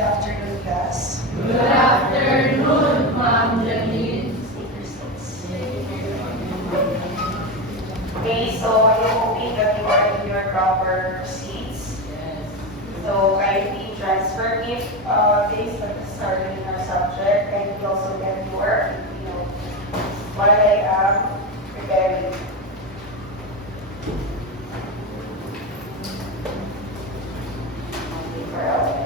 afternoon, class. Good afternoon, Ma'am Janine. Okay, so are you hoping that you are in your proper seats? So kindly transfer if things that started in our subject, and you also get your note while I am preparing. Okay, for our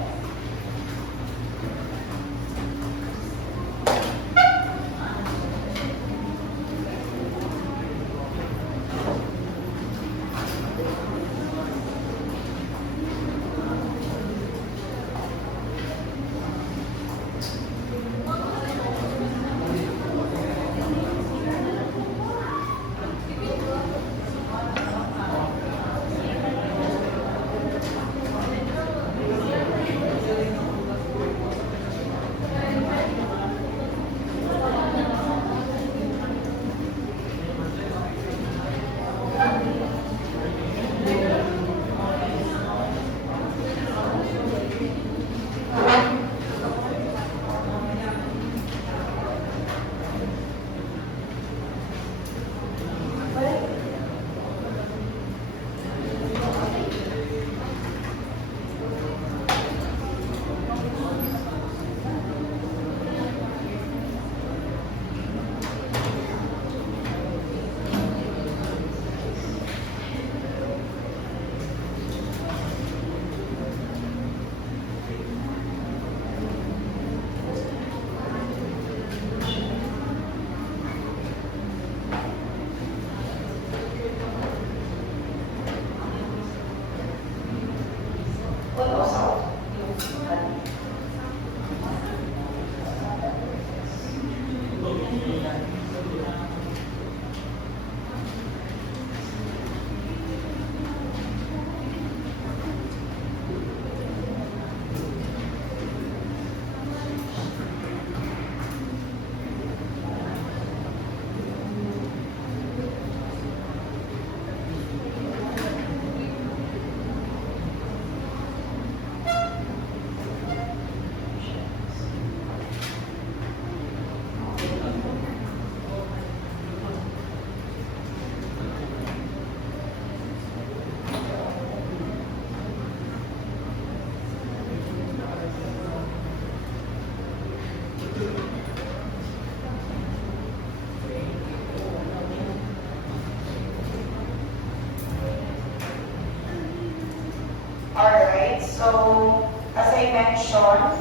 Alright, so as I mentioned,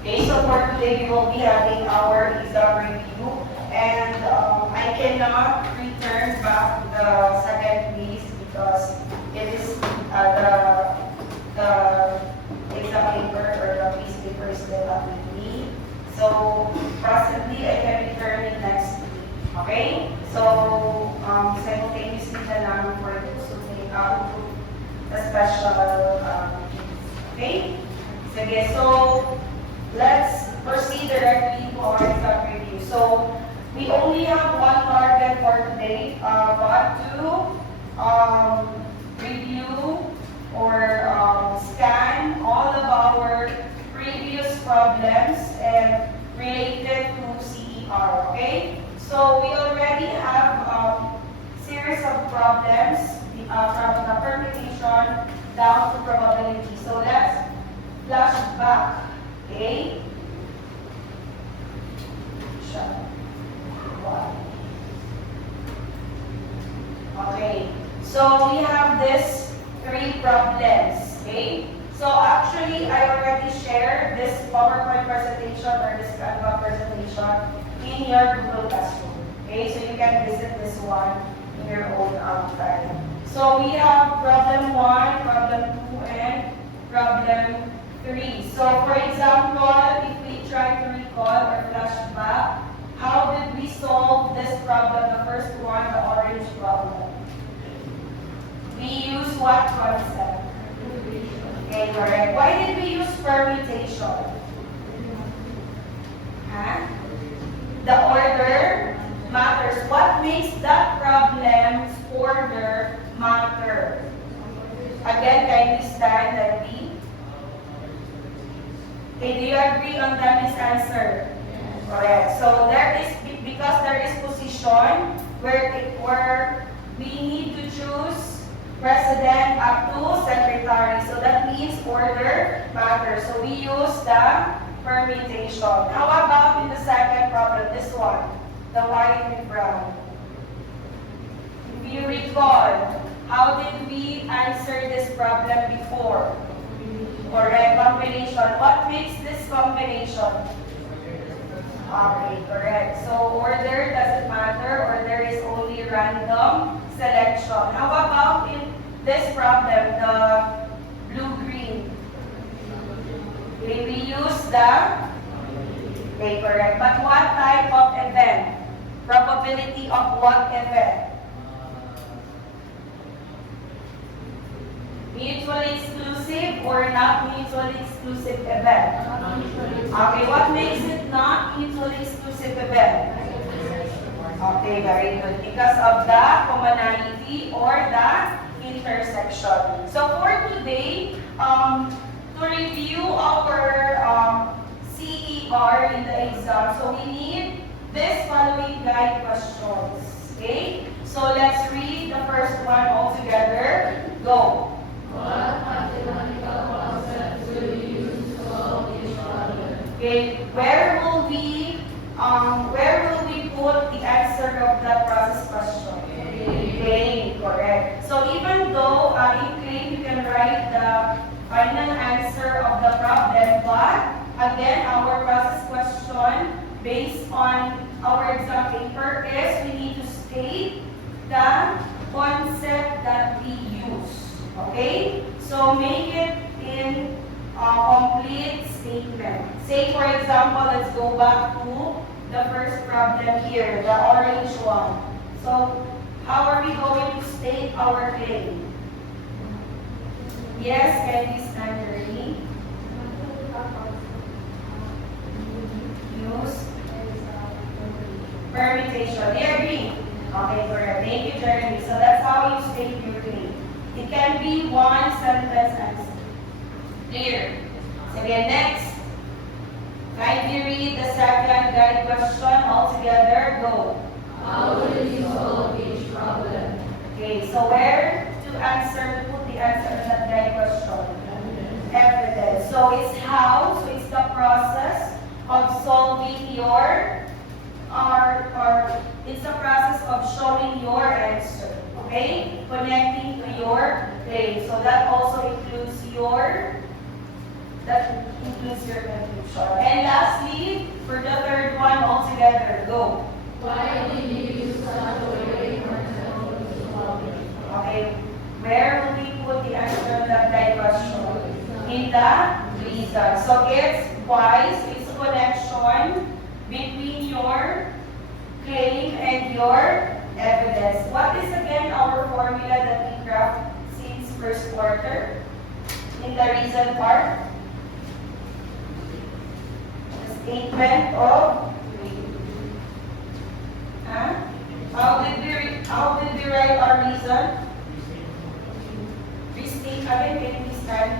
okay, so for today we will be having our exam review, and I cannot return back the second piece because it is the exam paper or the piece of paper is still up with me. So possibly I can return it next week. Okay? So simultaneously na lang for those who take out the special okay? Sige, so let's proceed directly to our exam review. So we only have one target for today, but to review or scan all of our previous problems and related to CER, okay? So we already have series of problems from the permutation down to probability. So let's flash back, okay? Okay, so we have this three problems, okay? So actually, I already shared this PowerPoint presentation or this Canva presentation in your Google Classroom, okay? So you can visit this one in your own time. So we have problem 1, problem 2, and problem 3. So for example, if we try to recall or flashback, how did we solve this problem, the first one, the orange problem? We use what concept? Okay, correct. Why did we use permutation? Huh? The order matters. What makes that problem's order matter? Again, kindly stand, let me Okay, do you agree on Danny's answer? Correct. So there is, because there is position where we need to choose president up to secretary. So that means order matters. So we use the permutation. How about in the second problem, this one, the white and brown? If you recall, how did we answer this problem before? Correct, combination. What makes this combination? Okay, correct. So order doesn't matter, or there is only random selection. How about in this problem, the blue-green? Okay, we use the, okay, correct. But what type of event? Probability of what event? Mutually exclusive or not mutually exclusive event? Okay, what makes it not mutually exclusive event? Okay, very good. Because of the commonality or the intersection. So for today, to review our CER in the exam, so we need this following guide questions. Okay? So let's read the first one all together. Go. What mathematical concept will you use to solve each problem? Okay, where will we put the answer of the process question? Claim, correct. So even though in claim you can write the final answer of the problem, but again our process question based on our exam paper is we need to state the concept that we use. Okay? So make it in a complete statement. Say for example, let's go back to the first problem here, the orange one. So how are we going to state our claim? Yes, can we stand early? Use permutation. Do you agree? Okay, correct. Thank you, Jeremy. So that's how you state your claim. It can be one sentence answer. Clear? So again, next. Kindly read the second guide question all together. Go. How will you solve each problem? Okay, so where to answer, to put the answer in that guide question? Evidence. So it's how, so it's the process of solving your, or it's the process of showing your answer. Okay? Connecting to your claim. So that also includes your conclusion. And lastly, for the third one all together, go. Why did you use such a way for example to solve it? Okay, where will we put the answer of that guide question? In the reason. So it's why, so it's a connection between your claim and your evidence. What is again our formula that we craft since first quarter? In the reason part? The statement of How did we write our reason? Restate again, can you stand?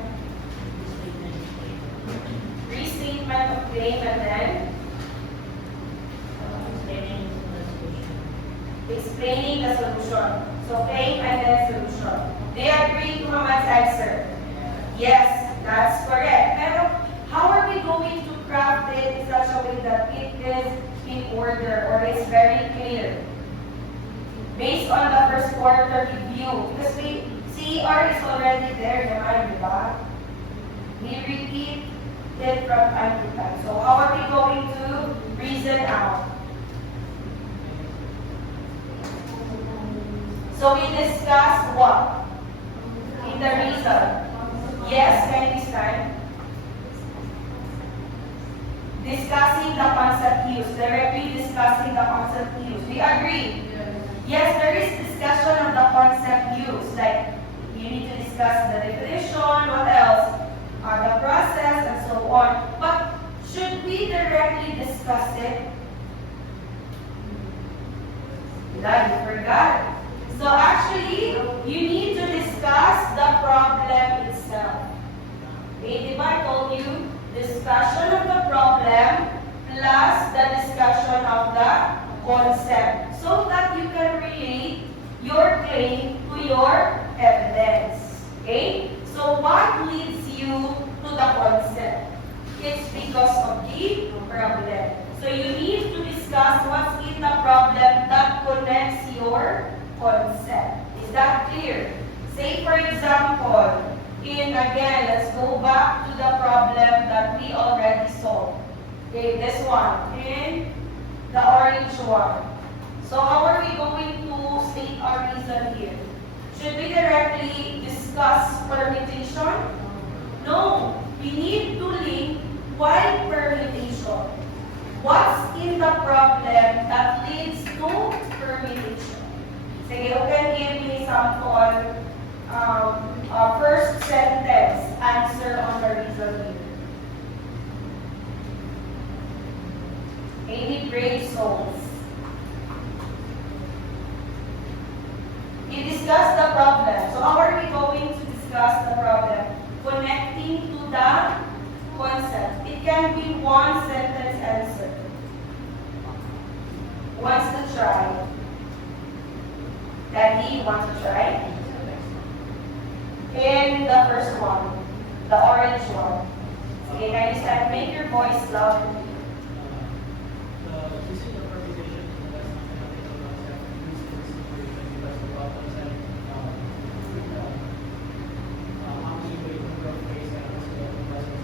Restatement of claim and then explaining the solution. So claim and then solution. They agree to Hamad's answer? Yes, that's correct. Pero how are we going to craft it in such a way that it is in order or it's very clear? Based on the first quarter review. Because CER is already there, naman, di ba? We repeat it from time to time. So how are we going to reason out? So we discussed what? In the reason. Yes, can we start? Discussing the concept used. Directly discussing the concept used. We agree? Yes, there is discussion of the concept used. Like, you need to discuss the definition, what else? The process, and so on. But should we directly discuss it? You forgot. So actually, you need to discuss the problem itself. Okay, di ba I told you, discussion discussion of the concept so that you can relate your claim to your evidence. Okay? So what leads you to the concept? It's because of the problem. So you need to discuss what's in the problem that connects your concept. Is that clear? Say for example, again, let's go back to the problem that we already solved. Okay, this one, in the orange one. So how are we going to state our reason here? Should we directly discuss permutation? No, we need to link why permutation. What's in the problem that leads to permutation? Sige, you can give me sample first sentence answer on the reason here. Any brave souls? You discuss the problem. So how are we going to discuss the problem? Connecting to the concept. It can be one sentence answer. Wants to try? Daddy wants to try? In the first one, the orange one. Okay, can you stand? Make your voice loud and clear. Using the permutation to the best mathematical concept used in this situation because the law concept how many ways to go face and also the presence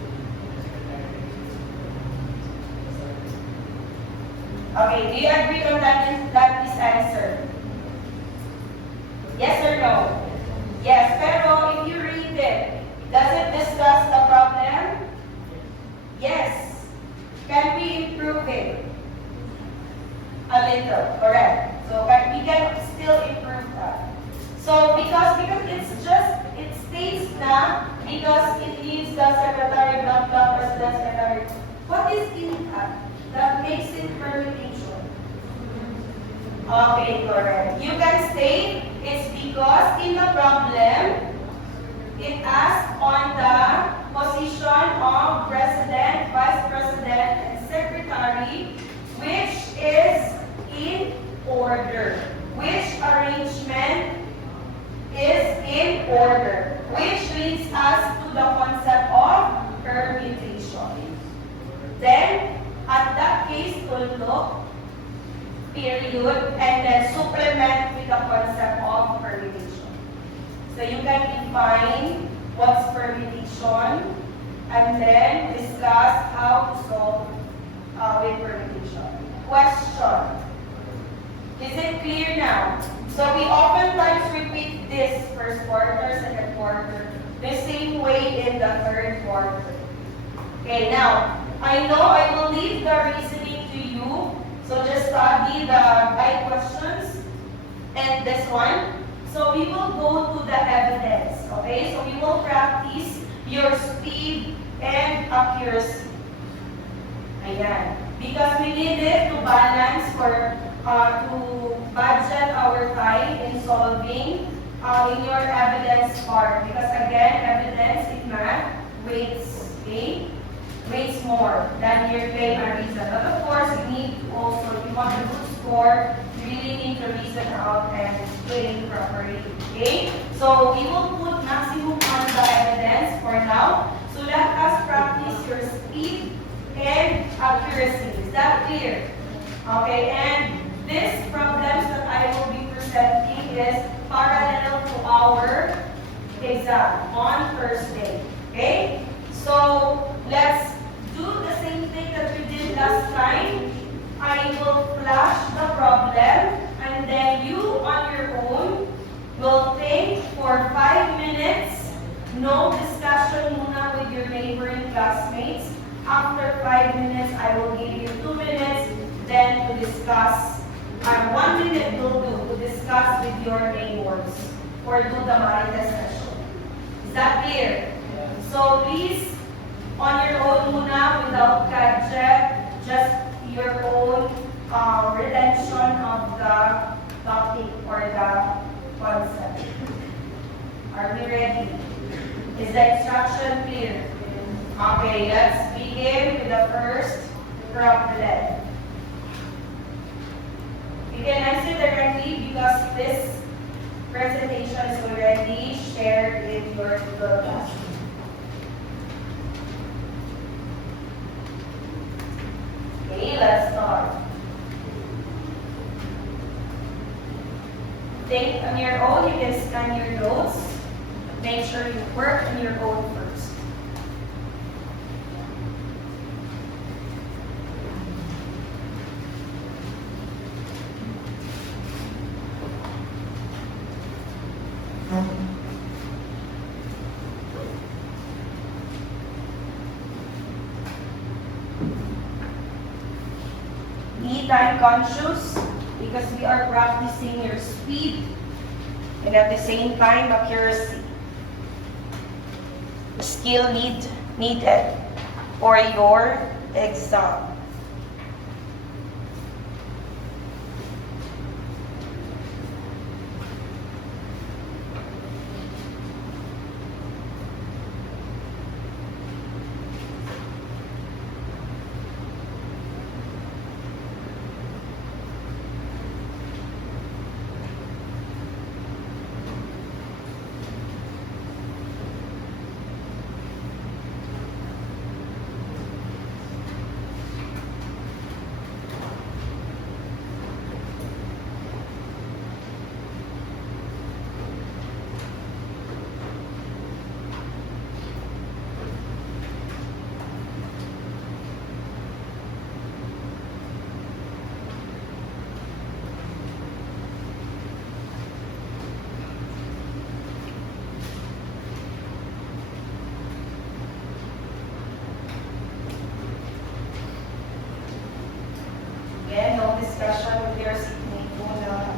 Okay, do you agree on that is answer? Yes or no? Yes, pero if you read it, does it discuss the problem? Yes. Can we improve it? A little, correct. So but we can still improve that. So because it states na because it is the secretary, blah blah, president, secretary. What is in that makes it permutation? Okay, correct. You can state it's because in the problem it asks on the position of president, vice president, and secretary, which is in order. Which arrangement is in order? Which leads us to the concept of permutation. Then, at that case, we'll look period and then supplement with the concept of permutation. So you can define what's permutation and then discuss how to solve with permutation. Question. Is it clear now? So we oftentimes repeat this first quarter, second quarter, the same way in the third quarter. Okay, now, I know I will leave the reasoning to you. So just study the guide questions and this one. So we will go to the evidence. Okay, so we will practice your speed and accuracy. Ayan. Because we need it to balance to budget our time in solving in your evidence part. Because again, evidence in math weights, okay? Weights more than your claim and reason. But of course, you need to also, if you want a good score, you really need to reason out and explain properly. Okay? So we will put maximum on the evidence for now. So let us practice your speed and accuracy. Is that clear? Okay, and these problems that I will be presenting is parallel to our exam on Thursday. Okay? So let's do the same thing that we did last time. I will flash the problem and then you on your own will think for 5 minutes. No discussion muna with your neighboring classmates. After 5 minutes, I will give you 2 minutes then to discuss. 1 minute will do to discuss with your neighbors or do the Marites session. Is that clear? So please, on your own muna without gadget, just your own retention of the topic or the concept. Are we ready? Is the instruction clear? Okay, let's begin with the first problem. You can answer directly because this presentation is already shared in your Google Classroom. Okay, let's start. Think on your own, you can scan your notes. Make sure you work on your own first. Be time conscious because we are practicing your speed and at the same time accuracy. Skill needed for your exam. Again, no discussion with your seatmate muna.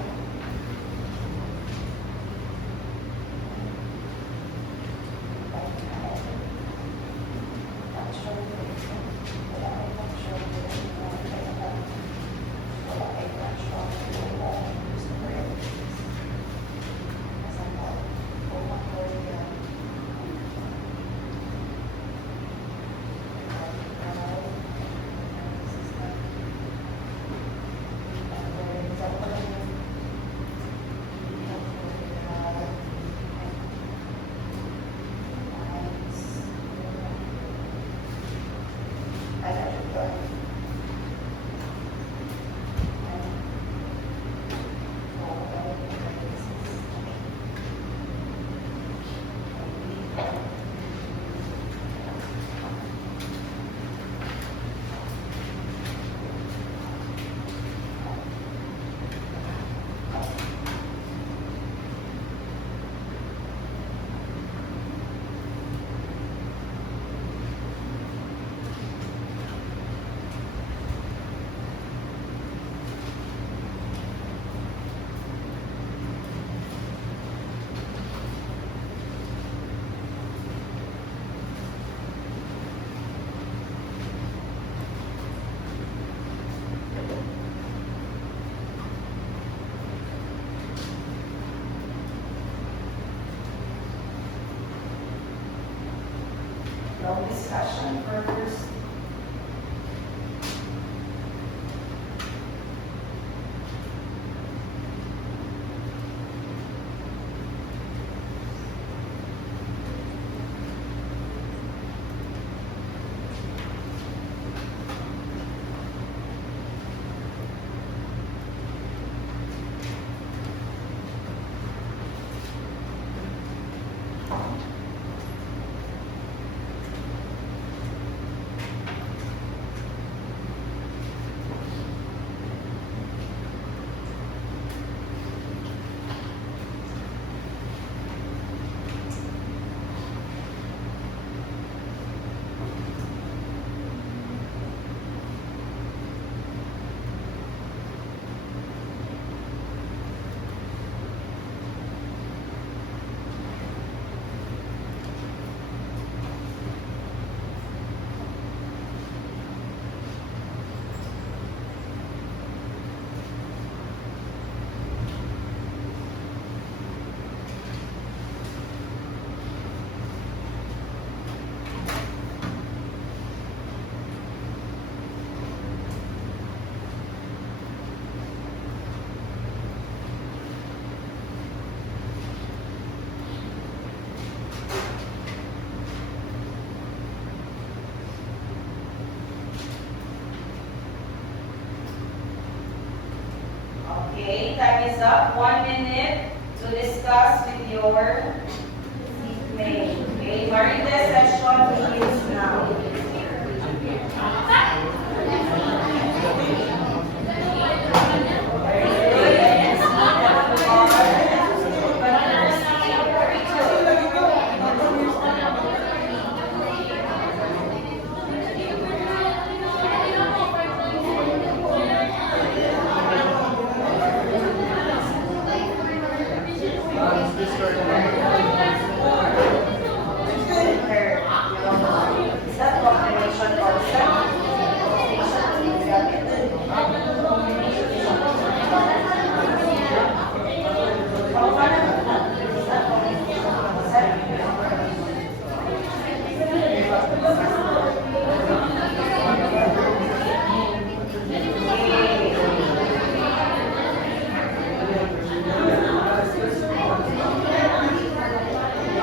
No discussion further. have 1 minute to discuss with your seatmate. Okay, Marites session begins now. Is that combination concept?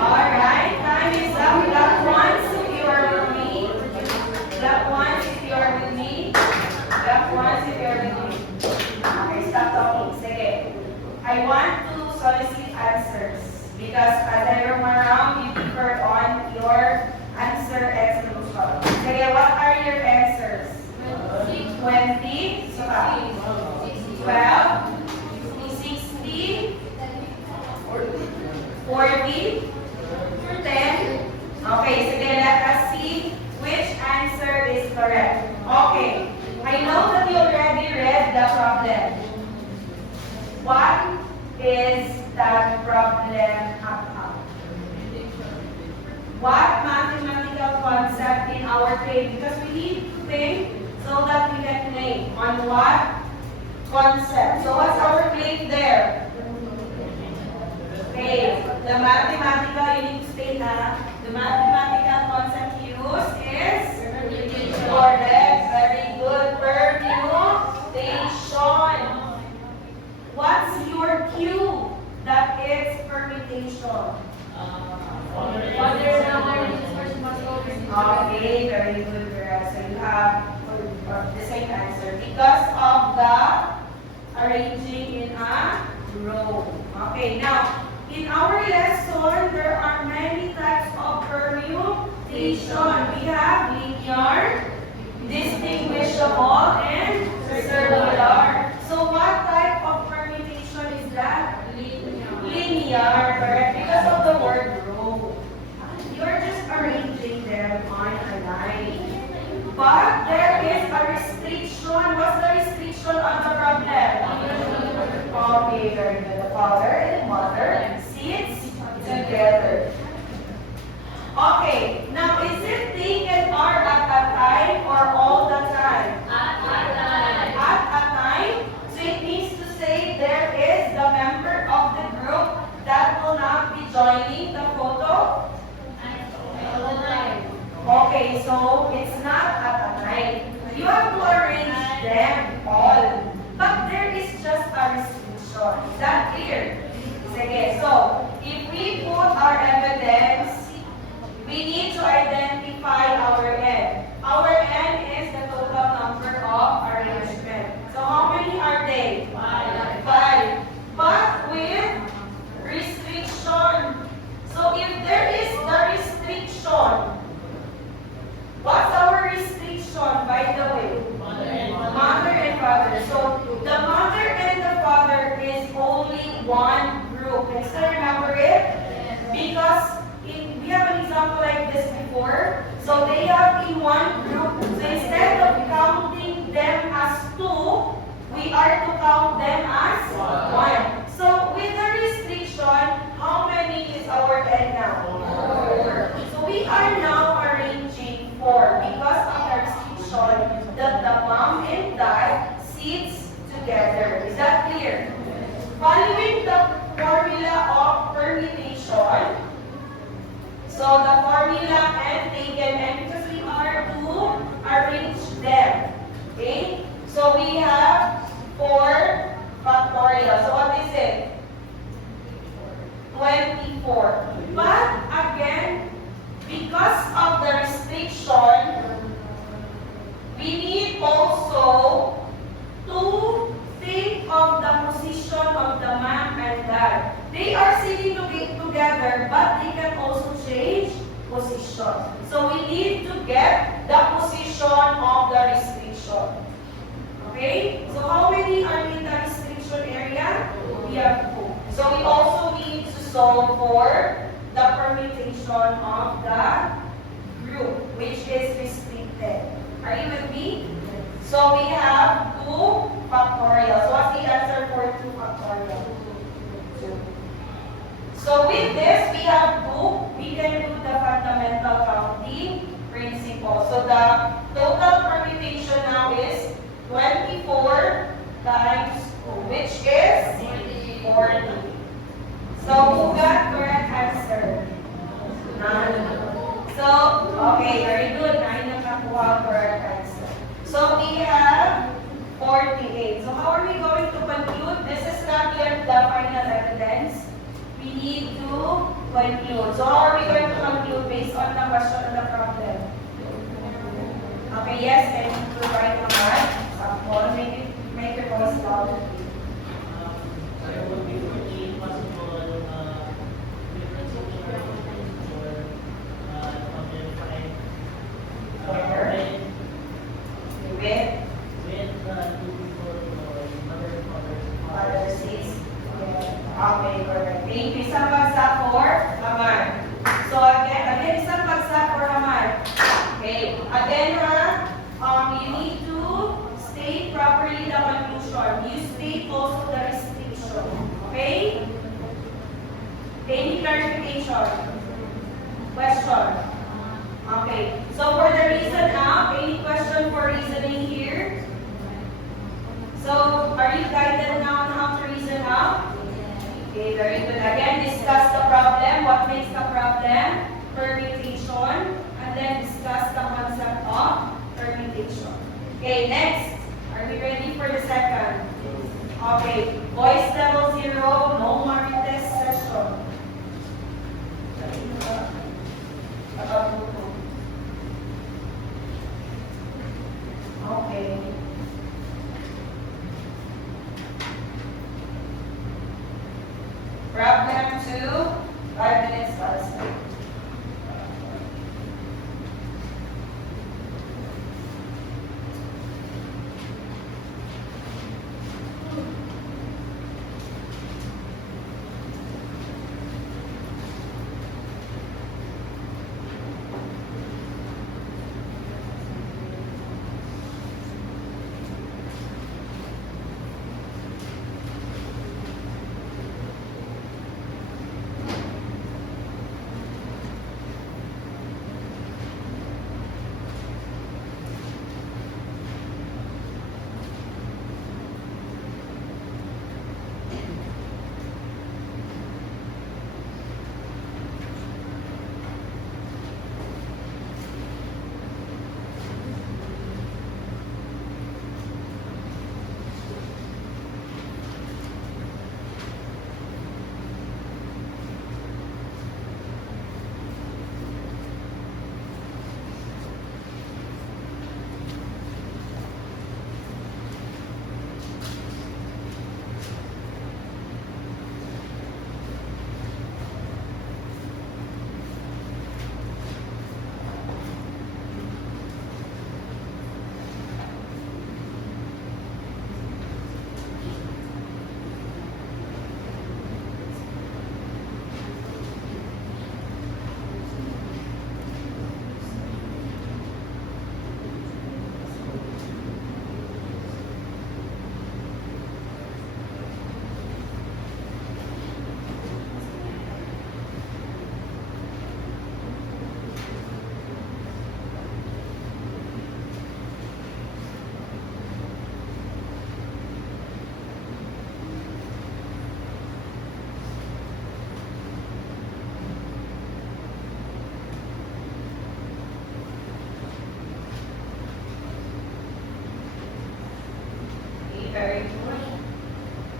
Alright, time is up. Black ones, if you are with me. Black ones, if you are with me. Black ones, if you are with me. Okay, stop talking. Sige. I want to solicit answers because as I roam around, you differ on your answer and solution. Sige, what are your answers? 20, so 12, 60, 40, 10. Okay, sige, let us see which answer is correct. Okay, I know that you already read the problem. What is that problem about? What mathematical concept in our claim? Because we need to think so that we can claim on what concept. So what's our claim there? Okay, the mathematical, you need to state na, the mathematical concept used is correct, very good, permutation. What's your cue that is permutation? Okay, very good, girl. So you have the same answer because of the arranging in a row. Okay, now, in our lesson, there are many types of permutation. We have linear, distinguishable, and circular. So what type of permutation is that? Linear, correct? Because of the word row. You're just arranging them on a line. But there is a restriction. What's the restriction on the problem? Okay, very good. The father and mother sits together. Okay, now is it taken or at a time or all the time? At a time. So it means to say there is the member of the group that will not be joining the photo. Okay, so it's not at a time. You have to arrange them all. But there is just a restriction. Is that clear? Sige, so if we put our evidence, we need to identify our n. Our n is the total number of arrangement. So how many are they? 5. But with restriction. So if there is the restriction, what's our restriction, by the way? Mother and father. So the mother and the father is only one group. Can you still remember it? Because we have an example like this before. So they are in one group. So instead of counting them as 2, we are to count them as 1. So with the restriction, how many is our n now? 4. So we are now arranging 4 because of the restriction that the mom and dad sits together. Is that clear? Following the formula of permutation, so the formula n taken n because we are to arrange them. Okay? So we have 4 factorial. So what is it? 24. But again, because of the restriction, we need also to think of the position of the man together, but they can also change position. So we need to get the position of the restriction. Okay? So how many are in the restriction area? We have 2. So we also need to solve for the permutation of the group, which is restricted. Are you with me? So we have 2 factorial. So what's the answer for 2 factorial? 2. So with this, we have 2. We can do the fundamental counting principle. So the total permutation now is 24 times 2, which is 40. So who got correct answer? None. So, okay, very good. 9 nakakuha correct answer. So we have 48. So how are we going to conclude? This is not yet the final evidence. We need to conclude. So how are we going to conclude based on the question and the problem? Okay, yes, and to write naman. Sample, make your voice louder. There would be 48 possible difference of or identify With with 2 people or other other seats. Okay, correct. Thank you. Isang bagsak for Haman. So again, isang bagsak for Haman. Okay. Again, you need to state properly the conclusion. You state also the restriction. Okay? Any clarification? Question? Okay. So for the reason up, any question for reasoning here? So are you guided now on how to reason out? Okay, very good. Again, discuss the problem. What makes the problem? Permutation. And then discuss the concept of permutation. Okay, next. Are we ready for the second? Okay, voice level 0, no Marites session. Okay. Problem 2, 5 minutes last. Very good.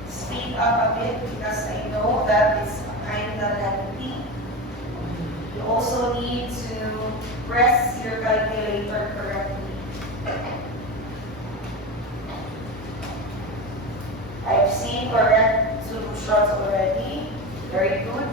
Speak up a bit because I know that it's kind of lengthy. You also need to press your calculator correctly. I've seen correct solutions already. Very good.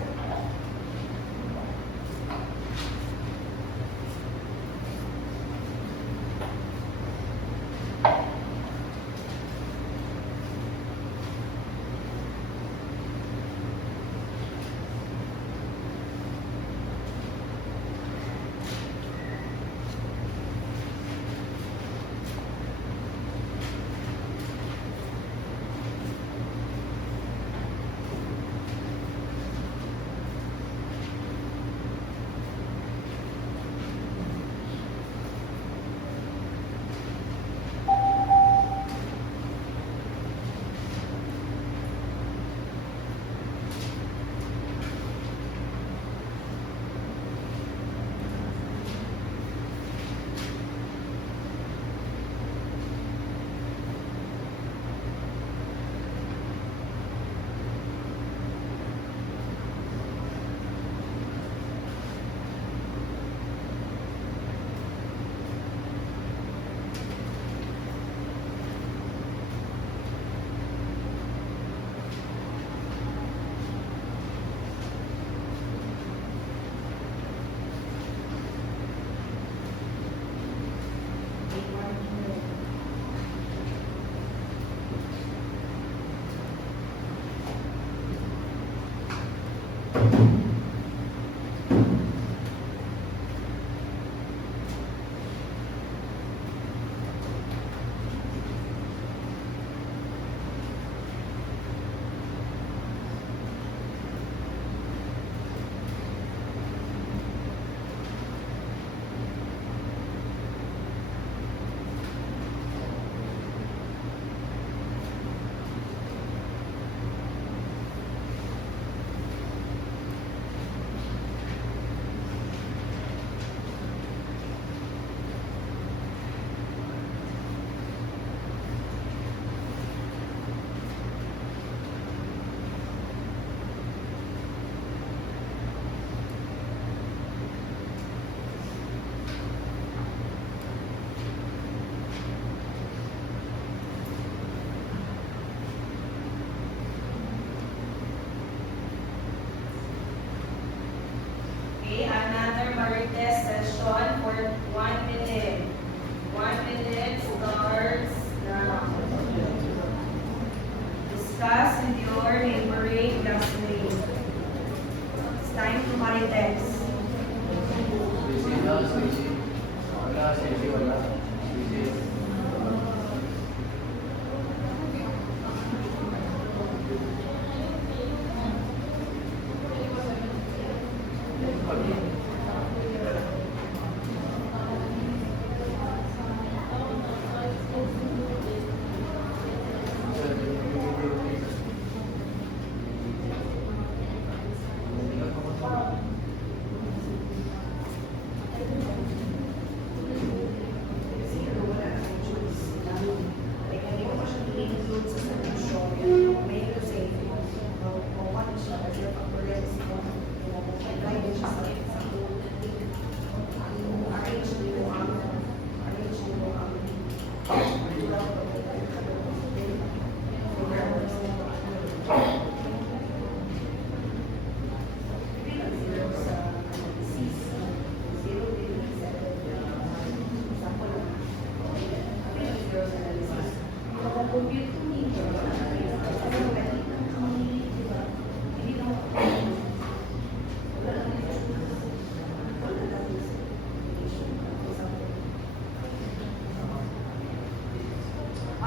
for 1 minute. 1 minute starts now. Discuss with your neighboring classmate. It's time to marites.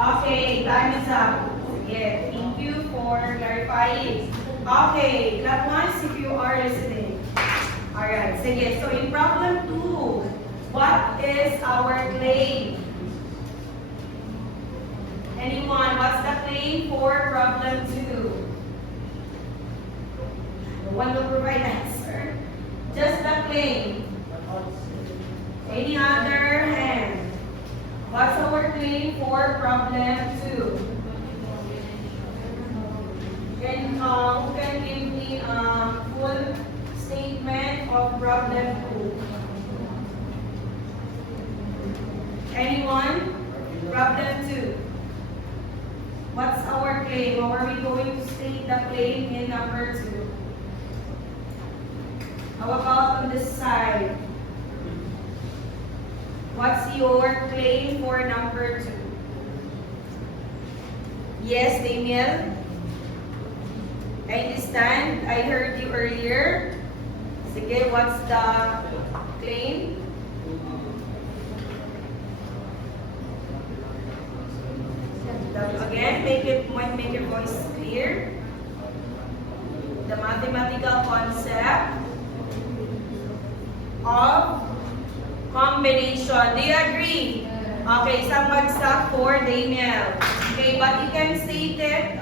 Okay, time is up. Yeah, thank you for clarifying. Okay, clap once if you are listening. Alright, sige. So in problem 2, what is our claim? Anyone, what's the claim for problem 2? No one will provide answer. Just the claim. Any other hand? What's our claim for problem 2? Who can give me a full statement of problem 2? Anyone? Problem 2. What's our claim? How are we going to state the claim in number 2? How about on this side? What's your claim for number 2? Yes, Daniel? I understand. I heard you earlier. Sige, what's the claim? Again, make your voice clear. The mathematical concept of combination. Do you agree? Okay, isang bagsak for Daniel. Okay, but you can state it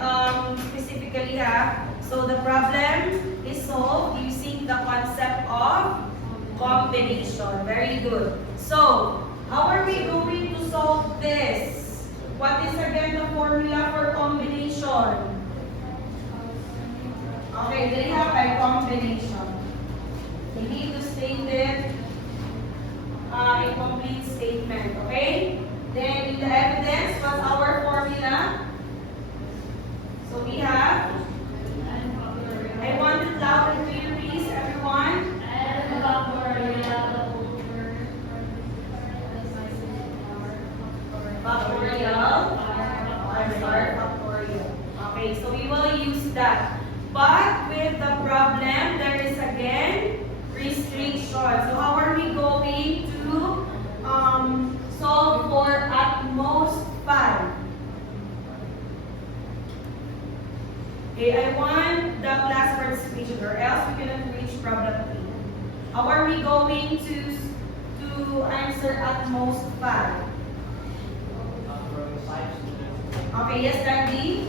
specifically ha. So the problem is solved using the concept of combination. Very good. So, how are we going to solve this? What is again the formula for combination? Okay, they have a combination. You need to state it a complete statement, okay? Then in the evidence, what's our formula? So we have, I want it loud and clear, please, everyone. Factorial. Factorial. Okay, so we will use that. But with the problem, there is again restriction. So how are we going to solve for at most 5? Okay, I want the class participation or else we cannot reach problem 8. How are we going to answer at most 5? Okay, yes, Dandy?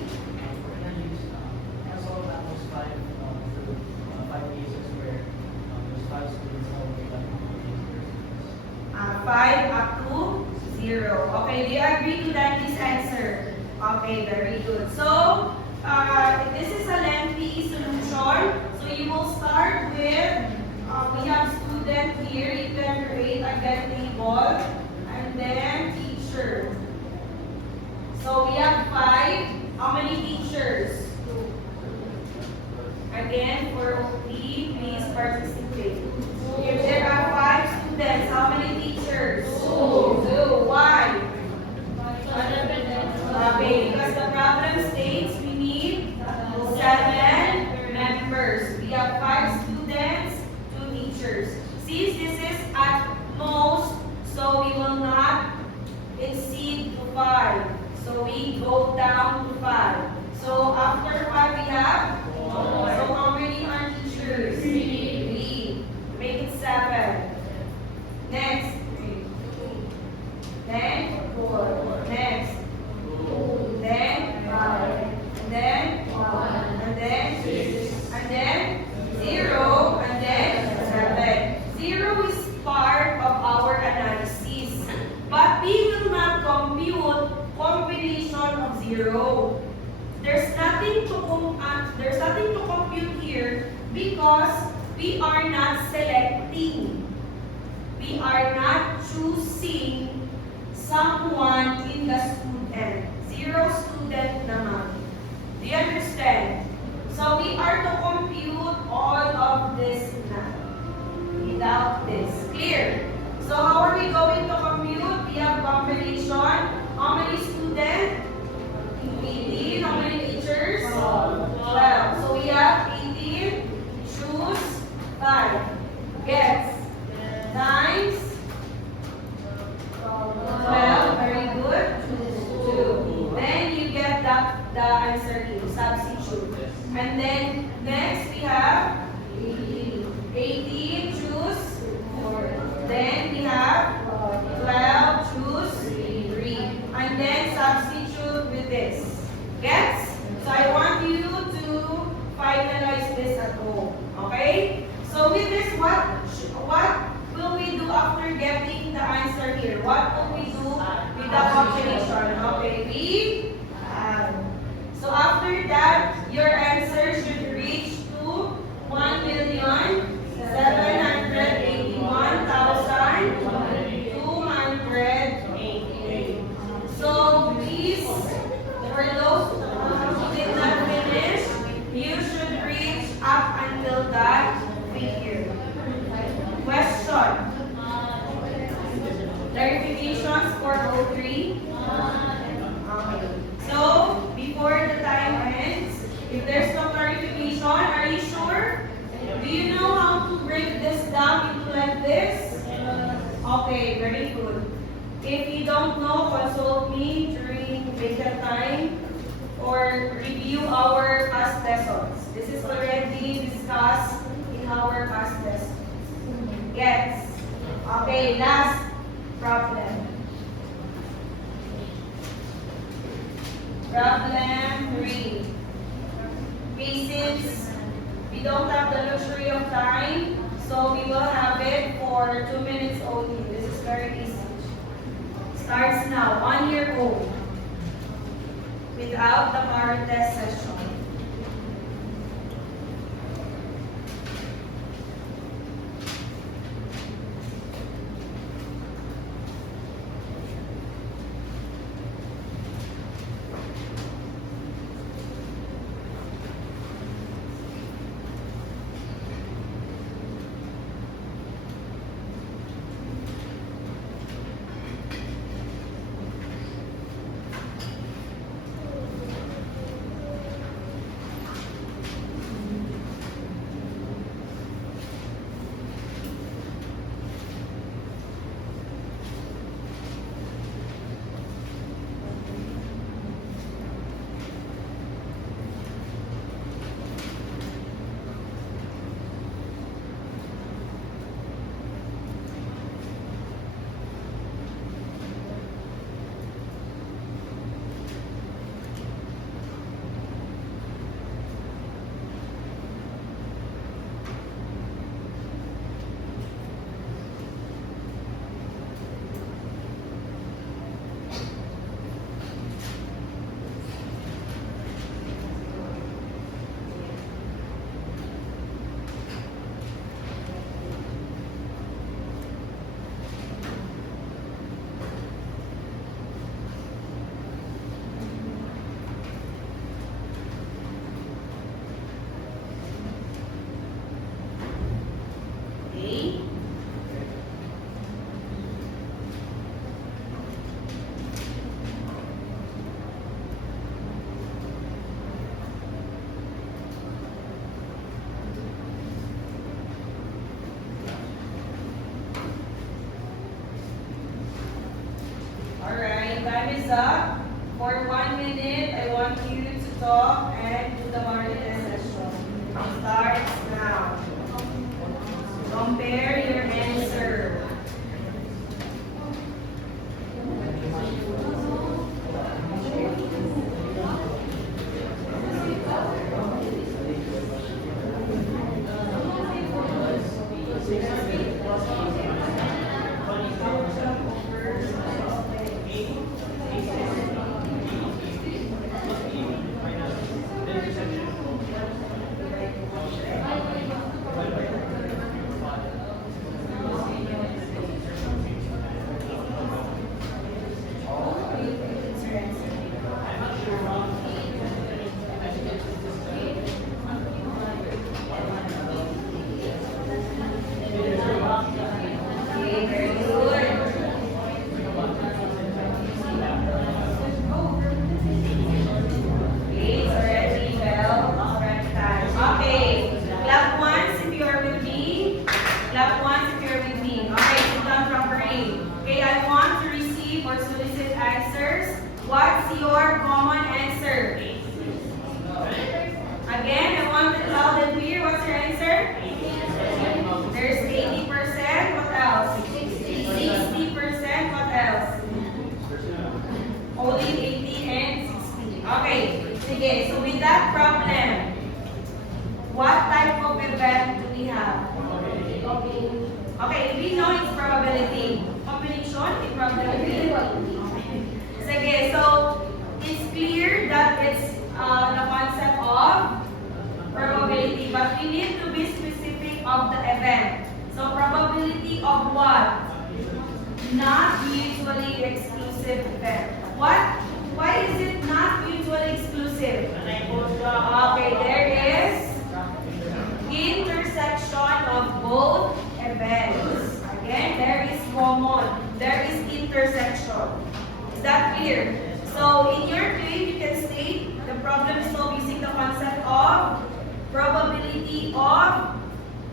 Five up to 0. Okay, do you agree to Dandy's answer? Okay, very good. So, this is a lengthy solution. So, you will start with, we have student here, you can create again table, and then teacher. So, we have 5. How many teachers? 2. Again, for OP, please participate. If there are 5 students, how go down to 5. So after 5 we have? So how many are teachers? 3. Make it 7. Next. Then 4. Next. Then 5. And then 1. And then 6. And then 0. And then 7. 0 is part of our analysis. But we will not compute combination of 0. There's nothing to compute here because we are not selecting. We are not choosing someone in the student. 0 student naman. Do you understand? So we are to compute all of this na. Without this. Clear? So how are we going to compute? We have combination. How many students? 18. How many teachers? 12. So we have 18. Choose 5. Gets. Times 12. Very good. 2. Then you get the answer here. Substitute. And then next we have 18. Choose 4. Then we have 12. Choose 3. And then substitute with this. Gets? So I want you to finalize this at home. Okay? So with this, what will we do after getting the answer here? What will we do with the combination? Okay, we add. So after that, your answer should reach to 1,781,288. So please, for those who did not finish, you should reach up until that figure. Question. Clarifications for 03? Okay. So, before the time ends, if there's no clarification, are you sure? Do you know how to break this down into like this? Okay, very good. If you don't know, consult me during vacant time or review our past lessons. This is already discussed in our past lessons. Yes. Okay, last problem. Problem 3. Since we don't have the luxury of time, so we will have it for 2 minutes only. This is very easy. Starts now, on your own, without the power test session. Time is up. For 1 minute, I want you to talk and do the market session. Starts now. Compare your answer. Okay, very good. Okay, it's already bell time. Okay, clap once if you are with me. Clap once if you're with me. Okay, sit down properly. Okay, I want to receive or solicit answers. What's your common answer? Again, I want it loud and clear. What's your answer? There's 80%. What else? 60%. What else? Only 80 and 60. Okay. Sige. So with that problem, what type of event do we have? Okay. We know it's probability. Combination is probability. Sige. So it's clear that it's the concept of probability, but we need to be specific of the event. So probability of what? Not mutually exclusive event. What? Why is it not mutually exclusive? Okay, there is intersection of both events. Again, there is common. There is intersection. Is that clear? So in your claim, you can state the problem is solved using the concept of probability of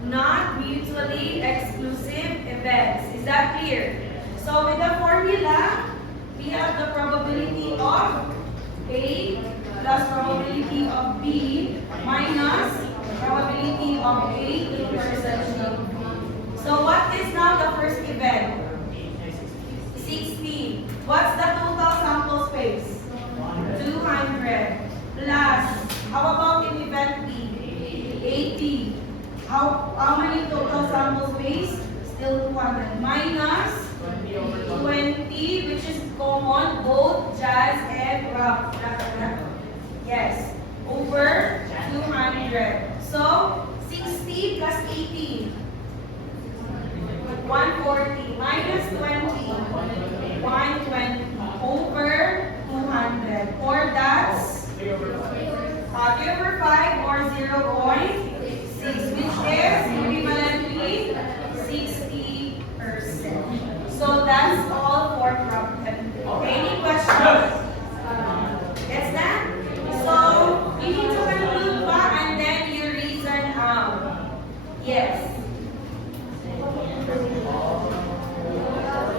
not mutually exclusive events. Is that clear? So with the formula, we have the probability of A plus probability of B minus probability of A intersection of B. So what is now the first event? 60. What's the total sample space? 200 plus. How about in event B? 80. How many total sample space? Still 200. Minus 20, which is common, both jazz and rock. Yes. Over 200. So, 60 plus 80. 140 minus 20. 120 over 200. Or that's 3 over 5 or 0.6, which is equivalently 60%. So that's all for problem. Okay, any questions? Yes, that? So you need to conclude pa and then you reason out. Yes.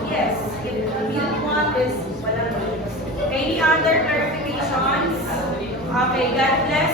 Yes. If the mute one is walang. Any other clarifications? Okay, God bless.